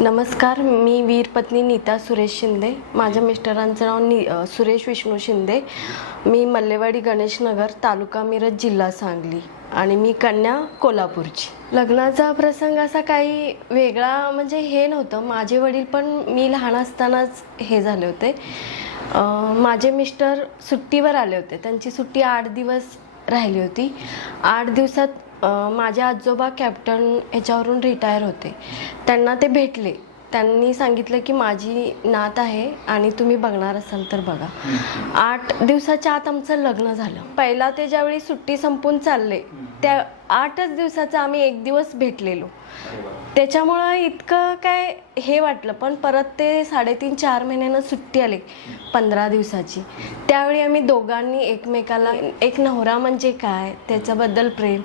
नमस्कार मी वीरपत्नी नीता सुरेश शिंदे. माझ्या मिस्टरांचं नाव नि सुरेश विष्णू शिंदे. मी मल्लेवाडी गणेशनगर तालुका मिरज जिल्हा सांगली. आणि मी कन्या कोल्हापूरची. लग्नाचा प्रसंग असा काही वेगळा म्हणजे हे नव्हतं. माझे वडील पण मी लहान असतानाच हे झाले होते. माझे मिस्टर सुट्टीवर आले होते. त्यांची सुट्टी आठ दिवस राहिली होती. आठ दिवसात माझ्या माझे आजोबा कॅप्टन ह्याच्यावरून रिटायर होते. त्यांना ते भेटले. त्यांनी सांगितलं की माझी नात आहे आणि तुम्ही बघणार असाल तर बघा. आठ दिवसाच्या आत आमचं लग्न झालं. पहिला ते ज्यावेळी सुट्टी संपून चालले त्या आठच दिवसाचा आम्ही एक दिवस भेटलेलो. त्याच्यामुळं इतकं काय हे वाटलं. पण परत ते साडेतीन चार महिन्यानं सुट्टी आली पंधरा दिवसाची. त्यावेळी आम्ही दोघांनी एकमेकाला एक नवरा म्हणजे काय त्याच्याबद्दल प्रेम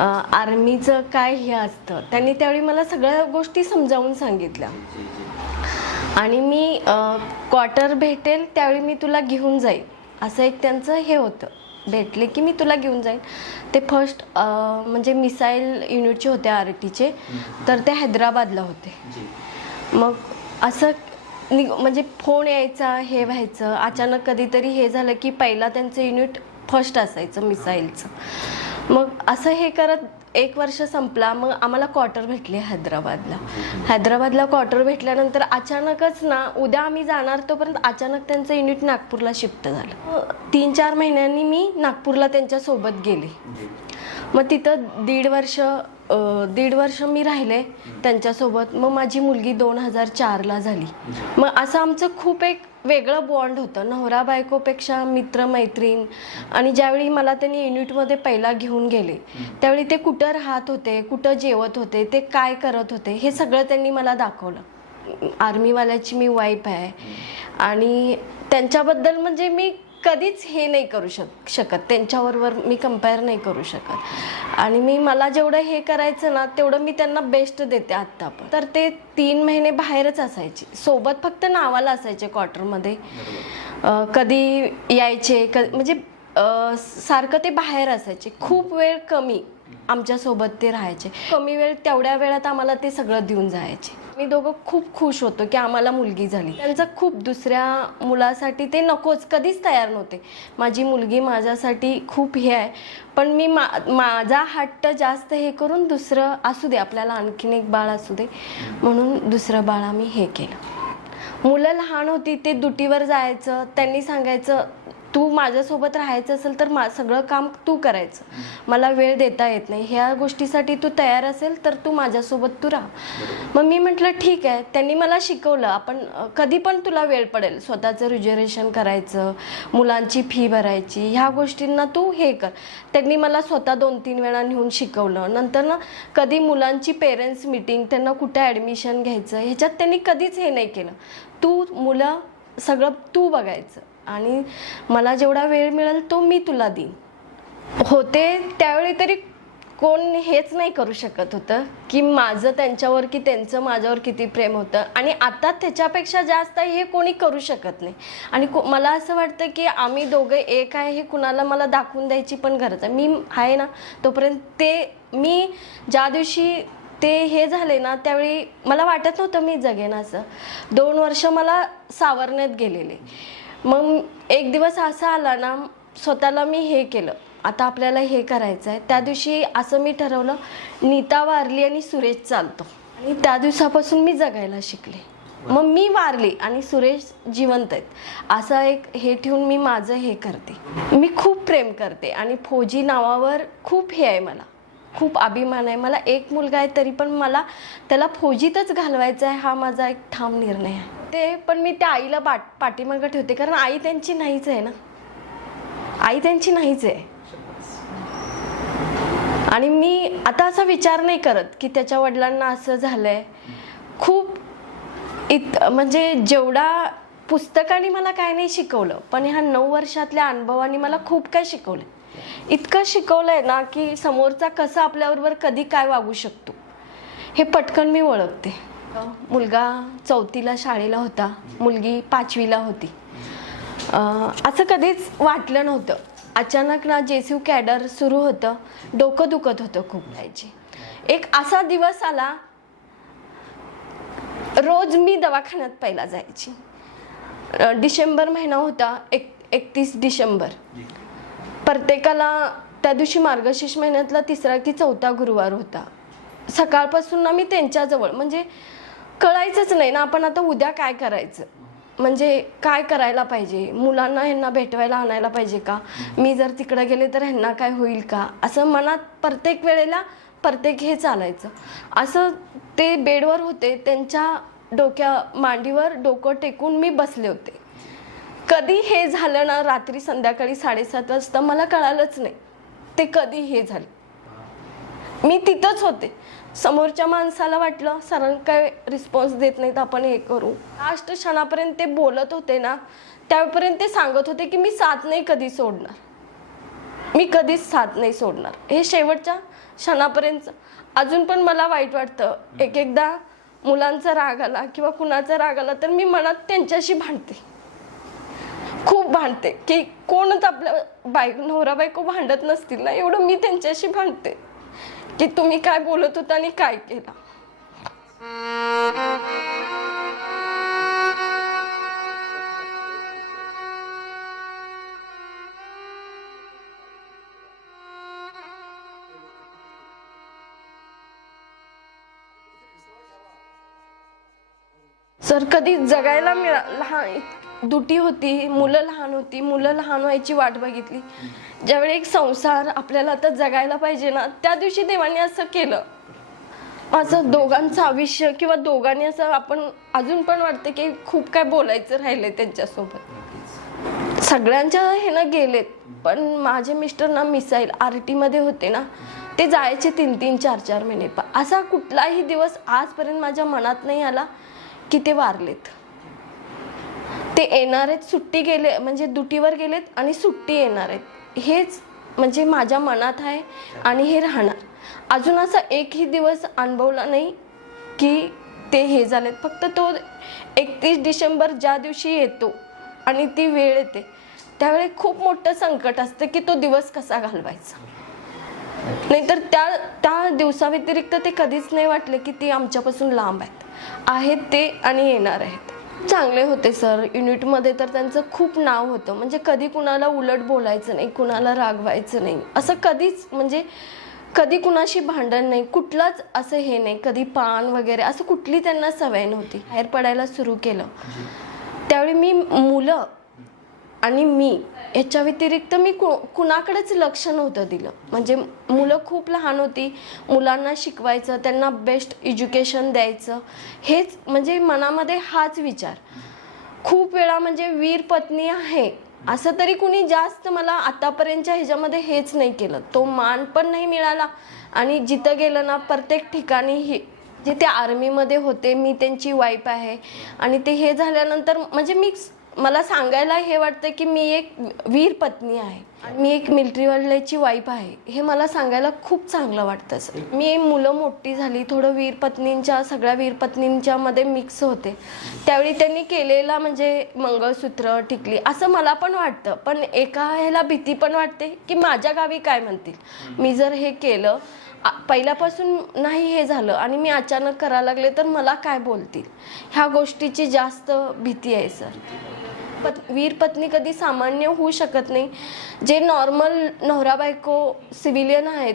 आर्मीचं काय हे असतं त्यांनी त्यावेळी मला सगळ्या गोष्टी समजावून सांगितल्या. आणि मी क्वार्टर भेटेल त्यावेळी मी तुला घेऊन जाईल असं एक त्यांचं हे होतं. भेटले की मी तुला घेऊन जाईन. ते फर्स्ट म्हणजे मिसाईल युनिटचे होते आर टीचे तर ते हैदराबादला होते. मग असं नि म्हणजे फोन यायचा हे व्हायचं अचानक कधीतरी हे झालं की पहिला त्यांचं युनिट फर्स्ट असायचं मिसाईलचं. मग असं हे करत एक वर्ष संपला मग आम्हाला क्वार्टर भेटले हैदराबादला. हैदराबादला क्वार्टर भेटल्यानंतर अचानकच ना उद्या आम्ही जाणार तोपर्यंत अचानक त्यांचं युनिट नागपूरला शिफ्ट झालं. तीन चार महिन्यांनी मी नागपूरला त्यांच्यासोबत गेले. मग तिथं दीड वर्ष अं, दीड वर्ष मी राहिले त्यांच्यासोबत. मग माझी मुलगी दोन हजार चारला झाली. मग असं आमचं खूप एक वेगळं बॉन्ड होतं. नवरा बायकोपेक्षा मित्र मैत्रीण. आणि ज्यावेळी मला त्यांनी युनिटमध्ये पहिला घेऊन गेले त्यावेळी ते कुठं राहत होते कुठं जेवत होते ते काय करत होते हे सगळं त्यांनी मला दाखवलं. आर्मीवाल्याची मी वाईफ आहे. आणि त्यांच्याबद्दल म्हणजे मी कधीच हे नाही करू शक शकत. त्यांच्याबरोबर मी कंपेअर नाही करू शकत. आणि मी मला जेवढं हे करायचं ना तेवढं मी त्यांना बेस्ट देते आत्ता पण. तर ते तीन महिने बाहेरच असायचे. सोबत फक्त नावाला असायचे क्वार्टरमध्ये कधी यायचे क म्हणजे सारखं ते बाहेर असायचे. खूप वेळ कमी आमच्यासोबत ते राहायचे. कमी वेळ तेवढ्या वेळात आम्हाला ते सगळं देऊन जायचे. मी दोघं खूप खुश होतो की आम्हाला मुलगी झाली. त्यांचं खूप दुसऱ्या मुलासाठी ते नकोच कधीच तयार नव्हते. माझी मुलगी माझ्यासाठी खूप हे आहे. पण मी मा माझा हट्ट जास्त हे करून दुसरं असू दे आपल्याला आणखीन एक बाळ असू दे. म्हणून दुसरं बाळ आम्ही हे केलं. मुलं लहान होती ते दुटीवर जायचं त्यांनी सांगायचं तू माझ्यासोबत राहायचं असेल तर मा सगळं काम तू करायचं. मला वेळ देता येत नाही. ह्या गोष्टीसाठी तू तयार असेल तर तू माझ्यासोबत तू राहा. मग मी म्हटलं ठीक आहे. त्यांनी मला शिकवलं. आपण कधी पण तुला वेळ पडेल स्वतःचं रिजर्वेशन करायचं मुलांची फी भरायची ह्या गोष्टींना तू हे कर. त्यांनी मला स्वतः दोन तीन वेळा नेऊन शिकवलं. नंतर ना कधी मुलांची पेरेंट्स मीटिंग त्यांना कुठे ॲडमिशन घ्यायचं ह्याच्यात त्यांनी कधीच हे नाही केलं. तू मुलं सगळं तू बघायचं. आणि मला जेवढा वेळ मिळेल तो मी तुला देईन. होते त्यावेळी तरी कोण हेच नाही करू शकत होतं की माझं त्यांच्यावर की त्यांचं माझ्यावर किती प्रेम होतं. आणि आता त्याच्यापेक्षा जास्त हे कोणी करू शकत नाही. आणि को मला असं वाटतं की आम्ही दोघं एक आहे हे कुणाला मला दाखवून द्यायची पण गरज आहे. मी आहे ना तोपर्यंत ते मी ज्या दिवशी ते हे झाले ना त्यावेळी मला वाटत नव्हतं मी जगेन असं. दोन वर्ष मला सावरण्यात गेलेले. मग एक दिवस असा आला ना स्वतःला मी हे केलं. आता आपल्याला हे करायचं आहे त्या दिवशी असं मी ठरवलं नीता वारली आणि सुरेश चालतो. आणि त्या दिवसापासून मी जगायला शिकले. मग मी वारली आणि सुरेश जिवंत आहेत. असं एक हे ठेवून मी माझं हे करते. मी खूप प्रेम करते आणि फौजी नावावर खूप हे आहे मला. खूप अभिमान आहे. मला एक मुलगा आहे तरी पण मला त्याला फौजीतच घालवायचा आहे हा माझा एक ठाम निर्णय आहे. ते पण मी त्या आईला पाठ पाठीमागं ठेवते. कारण आई त्यांची नाहीच आहे ना. आई त्यांची नाहीच आहे. आणि मी आता असा विचार नाही करत की त्याच्या वडिलांना असं झालंय. खूप इत म्हणजे जेवढा पुस्तकाने मला काय नाही शिकवलं पण ह्या नऊ वर्षातल्या अनुभवाने मला खूप काय शिकवलं इतकं शिकवलंय ना की समोरचा कसा आपल्याबरोबर कधी काय वागू शकतो हे पटकन मी ओळखते. मुलगा चौथीला शाळेला होता. मुलगी पाचवीला होती. असं कधीच वाटलं नव्हतं. अचानक ना जेसीव कॅडर सुरू होतं. डोकं दुखत होतं खूप जायची. एक असा दिवस आला रोज मी दवाखान्यात पहिला जायची. डिसेंबर महिना होता एक एकतीस डिसेंबर. प्रत्येकाला त्या दिवशी मार्गशीर्ष महिन्यातला तिसरा की चौथा गुरुवार होता. सकाळपासून ना मी त्यांच्याजवळ म्हणजे कळायचंच नाही ना आपण आता उद्या काय करायचं? म्हणजे काय करायला पाहिजे? मुलांना ह्यांना भेटवायला आणायला पाहिजे का? मी जर तिकडे गेले तर ह्यांना काय होईल का? असं मनात प्रत्येक वेळेला प्रत्येक हे चालायचं. असं ते बेडवर होते त्यांच्या डोक्या मांडीवर डोकं टेकून मी बसले होते. कधी हे झालं ना रात्री संध्याकाळी साडेसात वाजता मला कळालंच नाही. ते कधी हे झालं? मी तिथंच होते. समोरच्या माणसाला वाटलं सरांनी काय रिस्पॉन्स देत नाहीत आपण हे करू. लास्ट क्षणापर्यंत ते बोलत होते ना त्यापर्यंत ते सांगत होते की मी साथ नाही कधी सोडणार. मी कधीच साथ नाही सोडणार. हे शेवटच्या क्षणापर्यंत. अजून पण मला वाईट वाटतं. एक एकदा मुलांचा राग आला किंवा कुणाचा राग आला तर मी मनात त्यांच्याशी भांडते. खूप भांडते. की कोणच आपल्या बाय नवरा बायको भांडत नसतील ना एवढं मी त्यांच्याशी भांडते. की तुम्ही काय बोलत होता आणि काय केलं? सर कधी जगायला मिळा लहान दुटी होती मुलं लहान होती मुलं लहान व्हायची वाट बघितली. ज्यावेळी एक संसार आपल्याला आता जगायला पाहिजे ना त्या दिवशी देवाने असं केलं. माझं दोघांचं आयुष्य किंवा दोघांनी असं आपण अजून पण वाटतं की खूप काय बोलायचं राहिलंय त्यांच्यासोबत. सगळ्यांच्या ह्यानं गेलेत पण माझे मिस्टर ना मिसाईल आर टीमध्ये होते ना ते जायचे तीन तीन चार चार महिने. असा कुठलाही दिवस आजपर्यंत माझ्या मनात नाही आला. की ते वारलेत. ते येणार आहेत सुट्टी गेले म्हणजे दुटीवर गेलेत आणि सुट्टी येणार आहेत हेच म्हणजे माझ्या मनात आहे आणि हे राहणार. अजून असा एकही दिवस अनुभवला नाही की ते हे झालेत. फक्त तो एकतीस डिसेंबर ज्या दिवशी येतो आणि ती वेळ येते त्यावेळी खूप मोठं संकट असतं की तो दिवस कसा घालवायचा. नाहीतर त्या त्या दिवसाव्यतिरिक्त ते कधीच नाही वाटले की ती आमच्यापासून लांब आहेत. आहेत ते आणि येणार आहेत. चांगले होते सर. युनिटमध्ये तर त्यांचं खूप नाव होतं. म्हणजे कधी कुणाला उलट बोलायचं नाही कुणाला रागवायचं नाही. असं कधीच म्हणजे कधी कुणाशी भांडण नाही कुठलाच असं हे नाही कधी पान वगैरे असं कुठली त्यांना सवय नव्हती. बाहेर पडायला सुरू केलं. त्यावेळी मी मुलं आणि मी ह्याच्या व्यतिरिक्त मी कु कुणाकडेच लक्ष नव्हतं दिलं. म्हणजे मुलं खूप लहान होती मुलांना शिकवायचं त्यांना बेस्ट एज्युकेशन द्यायचं हेच म्हणजे मनामध्ये हाच विचार. खूप वेळा म्हणजे वीर पत्नी आहे असं तरी कुणी जास्त मला आतापर्यंतच्या ह्याच्यामध्ये हेच नाही केलं. तो मान पण नाही मिळाला आणि जिथं गेलं ना प्रत्येक ठिकाणी हे जे ते आर्मीमध्ये होते मी त्यांची वाईफ आहे आणि ते हे झाल्यानंतर म्हणजे मी मला सांगायला हे वाटतं की मी एक वीर पत्नी आहे. आणि मी एक मिलिटरीवाल्याची वाईफ आहे. हे मला सांगायला खूप चांगलं वाटतं सर मी मुलं मोठी झाली थोडं वीर पत्नींच्या सगळ्या वीर पत्नींच्या मध्ये मिक्स होते. त्यावेळी त्यांनी केलेला म्हणजे मंगळसूत्र टिकली असं मला पण वाटतं. पण एका ह्याला भीती पण वाटते की माझ्या गावी काय म्हणतील. मी जर हे केलं पहिल्यापासून नाही हे झालं आणि मी अचानक करायला लागले तर मला काय बोलतील? ह्या गोष्टीची जास्त भीती आहे सर. पत वीर पत्नी कधी सामान्य होऊ शकत नाही. जे नॉर्मल नवरा बायको सिव्हिलियन आहेत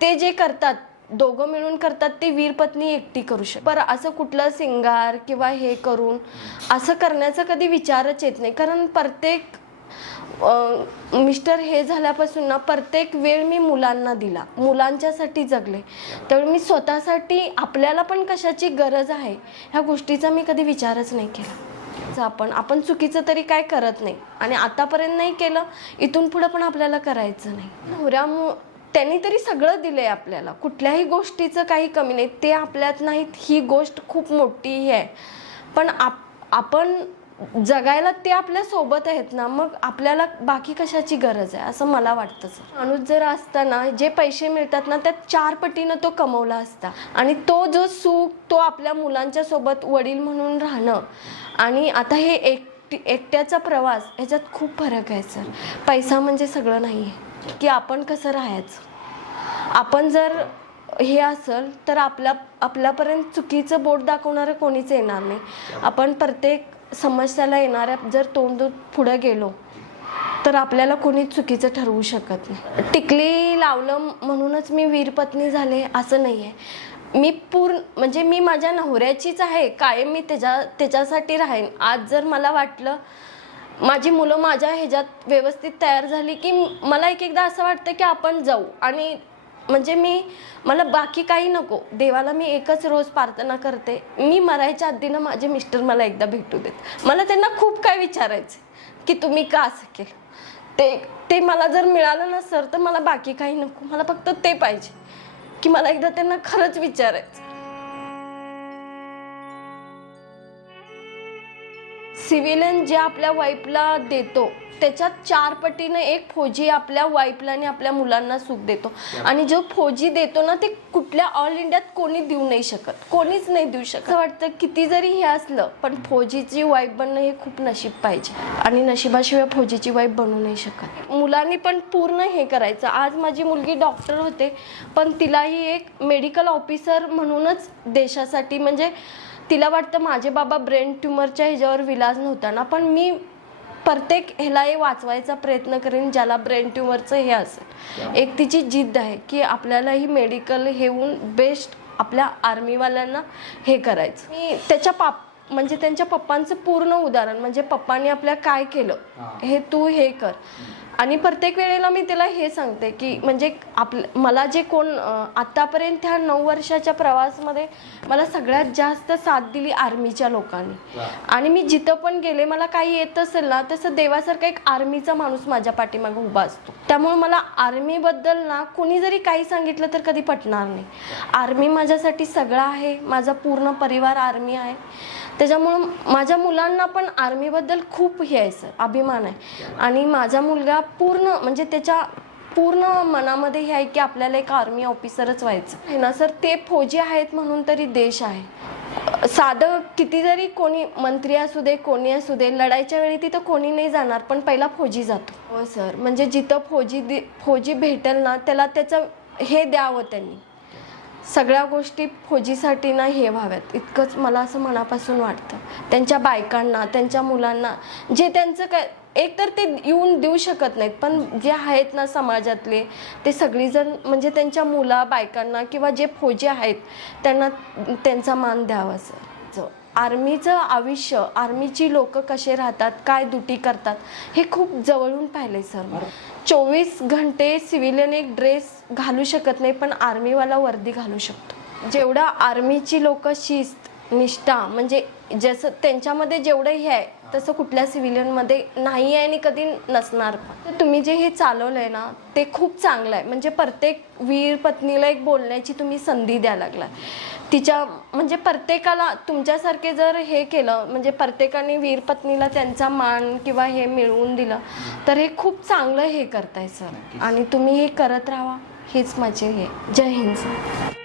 ते जे करतात दोघं मिळून करतात ते वीर पत्नी एकटी करू शकते पर असं कुठलं सिंगार किंवा हे करून असं करण्याचा कधी विचारच येत नाही. कारण प्रत्येक मिस्टर हे झाल्यापासून ना प्रत्येक वेळ मी मुलांना दिला. मुलांच्यासाठी जगले. त्यावेळी मी स्वतःसाठी आपल्याला पण कशाची गरज आहे ह्या गोष्टीचा मी कधी विचारच नाही केला. आपण. आपण चुकीचं तरी काय करत नाही. आणि आतापर्यंत नाही केलं इथून पुढं पण आपल्याला करायचं नाही. नवऱ्यामु त्यांनी तरी सगळं दिलंय आपल्याला. कुठल्याही गोष्टीचं काही कमी नाही. ते आपल्यात नाहीत ही गोष्ट खूप मोठी आहे. पण आप आपण जगायला ते आपल्यासोबत आहेत ना मग आपल्याला बाकी कशाची गरज आहे? असं मला वाटतं सर. माणूस जर असताना जे पैसे मिळतात ना त्यात चार पटीनं तो कमवला असता. आणि तो जो सुख तो आपल्या मुलांच्या सोबत वडील म्हणून राहणं आणि आता हे एकटी एकट्याचा प्रवास ह्याच्यात खूप फरक आहे सर. पैसा म्हणजे सगळं नाही आहे की आपण कसं राहायचं? आपण जर हे असेल तर आपल्या आपल्यापर्यंत चुकीचं बोट दाखवणारं कोणीच येणार नाही. आपण प्रत्येक समस्याला येणाऱ्या जर तोंड पुढं गेलो तर आपल्याला कोणीच चुकीचं ठरवू शकत नाही. टिकली लावलं म्हणूनच मी वीरपत्नी झाले असं नाही आहे मी पूर्ण म्हणजे मी माझ्या नवऱ्याचीच आहे कायम मी त्याच्या त्याच्यासाठी राहीन. आज जर मला वाटलं माझी मुलं माझ्या ह्याच्यात व्यवस्थित तयार झाली की मला एक एकदा असं वाटतं की आपण जाऊ. आणि म्हणजे मी मला बाकी काही नको. देवाला मी एकच रोज प्रार्थना करते. मी मरायच्या आधीनं माझे मिस्टर मला एकदा भेटू देत. मला त्यांना खूप काय विचारायचं की तुम्ही का असं ते ते मला जर मिळालं ना सर तर मला बाकी काही नको. मला फक्त ते पाहिजे. की मला एकदा त्यांना खरंच विचारायचं. सिव्हिलियन जे आपल्या वाईफला देतो त्याच्यात चार पटीनं एक फौजी आपल्या वाईफला आणि आपल्या मुलांना सुख देतो. आणि जो फौजी देतो ना ते कुठल्या ऑल इंडियात कोणी देऊ नाही शकत. कोणीच नाही देऊ शकत. असं वाटतं किती जरी हे असलं पण फौजीची वाईफ बनणं हे खूप नशीब पाहिजे. आणि नशिबाशिवाय फौजीची वाईफ बनू नाही शकत. मुलांनी पण पूर्ण हे करायचं. आज माझी मुलगी डॉक्टर होते पण तिलाही एक मेडिकल ऑफिसर म्हणूनच देशासाठी म्हणजे तिला वाटतं माझे बाबा ब्रेन ट्युमरच्या ह्याच्यावर विलाज नव्हता ना पण मी प्रत्येक ह्यालाही वाचवायचा प्रयत्न करेन ज्याला ब्रेन ट्युमरचं हे असेल. एक तिची जिद्द आहे की आपल्यालाही मेडिकल हे होऊन बेस्ट आपल्या आर्मीवाल्यांना हे करायचं. मी त्याच्या पाप म्हणजे त्यांच्या पप्पांचं पूर्ण उदाहरण म्हणजे पप्पांनी आपल्या काय केलं हे. तू हे कर. आणि प्रत्येक वेळेला मी तिला हे सांगते की म्हणजे आपलं मला जे कोण अं, आतापर्यंत ह्या नऊ वर्षाच्या प्रवासमध्ये मला सगळ्यात जास्त साथ दिली आर्मीच्या लोकांनी. आणि मी जिथं पण गेले मला काही येत असेल ना तसं देवासारखा एक आर्मीचा माणूस माझ्या पाठीमागे उभा असतो. त्यामुळे मला आर्मीबद्दल ना कोणी जरी काही सांगितलं तर कधी पटणार नाही. आर्मी माझ्यासाठी सगळं आहे माझा पूर्ण परिवार आर्मी आहे. त्याच्यामुळं माझ्या मुलांना पण आर्मीबद्दल खूप हे आहे सर. अभिमान आहे. आणि माझा मुलगा पूर्ण म्हणजे त्याच्या पूर्ण मनामध्ये हे आहे की आपल्याला एक आर्मी ऑफिसरच व्हायचं आहे ना सर? ते फौजी आहेत म्हणून तरी देश आहे. साधं किती जरी कोणी मंत्री असू दे कोणी असू दे लढाईच्या वेळी तिथं कोणी नाही जाणार पण पहिला फौजी जातो. हो सर. म्हणजे जिथं फौजी दि- फौजी भेटेल ना त्याला त्याचं हे द्यावं त्यांनी. सगळ्या गोष्टी फौजीसाठी ना हे व्हाव्यात. इतकंच मला असं मनापासून वाटतं. त्यांच्या बायकांना त्यांच्या मुलांना जे त्यांचं काय एक तर ते येऊन देऊ शकत नाहीत पण जे आहेत ना समाजातले ते सगळीजण म्हणजे त्यांच्या मुला बायकांना किंवा जे फौजी आहेत त्यांना त्यांचा मान द्यावा आर्मीचं आयुष्य आर्मीची लोक कसे राहतात काय ड्युटी करतात हे खूप जवळून पाहिले सर चोवीस घंटे सिव्हिलियन एक ड्रेस घालू शकत नाही पण आर्मीवाला वर्दी घालू शकतो. जेवढा आर्मीची लोक शिस्त निष्ठा म्हणजे जसं त्यांच्यामध्ये जेवढं हे आहे तसं कुठल्या सिव्हिलियनमध्ये नाही आहे आणि कधी नसणार. पण तर तुम्ही जे हे चालवलं आहे ना ते खूप चांगलं आहे. म्हणजे प्रत्येक वीर पत्नीला एक बोलण्याची तुम्ही संधी द्या लागला तिच्या म्हणजे प्रत्येकाला तुमच्यासारखे जर हे केलं म्हणजे प्रत्येकाने वीर पत्नीला त्यांचा मान किंवा हे मिळवून दिलं तर हे खूप चांगलं हे करताय सर. आणि तुम्ही हे करत राहा. हेच माझे हे. जय हिंद सर.